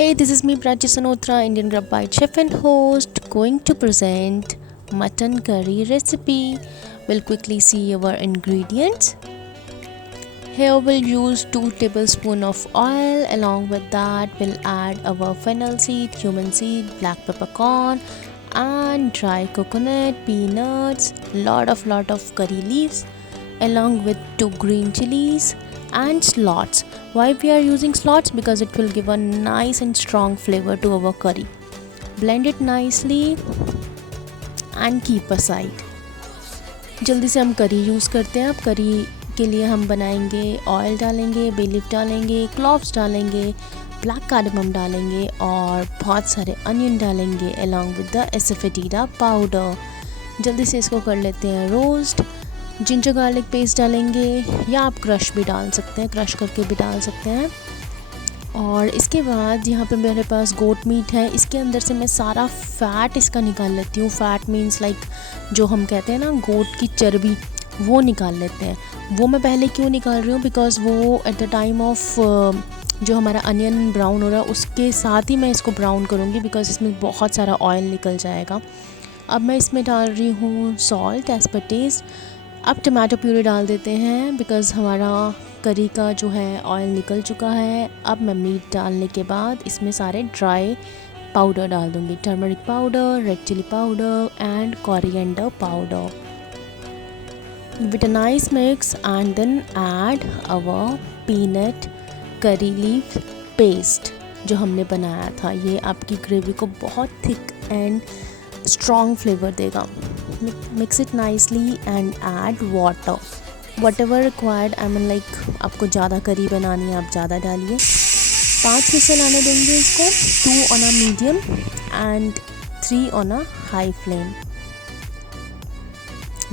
Hey, this is me, PRACHI SANHOTRA, Indian Grub by Chef and host, going to present mutton curry recipe. We'll quickly see our ingredients. Here we'll use 2 tablespoons of oil. Along with that, we'll add our fennel seed, cumin seed, black peppercorn, and dry coconut, peanuts, lot of curry leaves, along with 2 green chilies and slots. Why we are using slots? Because it will give a nice and strong flavor to our curry. Blend it nicely and keep aside. जल्दी से हम करी use करते हैं. अब करी के लिए हम बनाएंगे, ऑयल डालेंगे, बे लीफ डालेंगे, क्लॉव्स डालेंगे, ब्लैक कार्डमम डालेंगे और बहुत सारे अनियन डालेंगे अलॉन्ग विद द एसोफेटिडा पाउडर. जल्दी से इसको कर लेते हैं रोस्ट. जिंजर गार्लिक पेस्ट डालेंगे या आप क्रश भी डाल सकते हैं, क्रश करके भी डाल सकते हैं. और इसके बाद यहाँ पे मेरे पास गोट मीट है. इसके अंदर से मैं सारा फ़ैट इसका निकाल लेती हूँ. फ़ैट मीन्स लाइक जो हम कहते हैं ना गोट की चर्बी, वो निकाल लेते हैं. वो मैं पहले क्यों निकाल रही हूँ? बिकॉज़ वो एट द टाइम ऑफ जो हमारा अनियन ब्राउन हो रहा है उसके साथ ही मैं इसको ब्राउन करूँगी, बिकॉज़ इसमें बहुत सारा ऑयल निकल जाएगा. अब मैं इसमें डाल रही हूँ सॉल्ट एज़ पर टेस्ट. अब टमाटो प्यूरी डाल देते हैं बिकॉज़ हमारा करी का जो है ऑयल निकल चुका है. अब मैं मीट डालने के बाद इसमें सारे ड्राई पाउडर डाल दूँगी. Turmeric powder, red chilli powder and coriander powder. With a nice mix and then add our peanut curry leaf paste जो हमने बनाया था. ये आपकी ग्रेवी को बहुत थिक एंड स्ट्रॉन्ग फ्लेवर देगा. Mix it nicely and add water what ever required. I mean like आपको ज़्यादा करी बनानी है आप ज़्यादा डालिए. 5 विसल आने देंगे इसको. 2 on a medium and 3 on a high flame.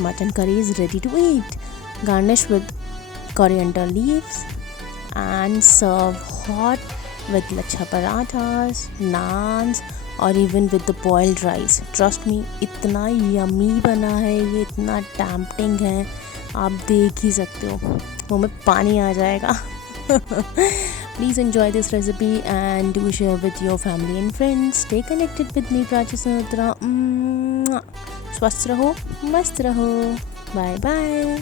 Mutton curry is ready to eat. Garnish with coriander leaves and serve hot with lachha parathas, naans और even with the boiled rice. Trust me, इतना yummy बना है ये, इतना tempting है, आप देख ही सकते हो, मुँह में पानी आ जाएगा. Please enjoy this recipe and do share with your family and friends. Stay connected with me, Prachi सनोत्रा. स्वस्थ रहो, मस्त रहो. Bye bye.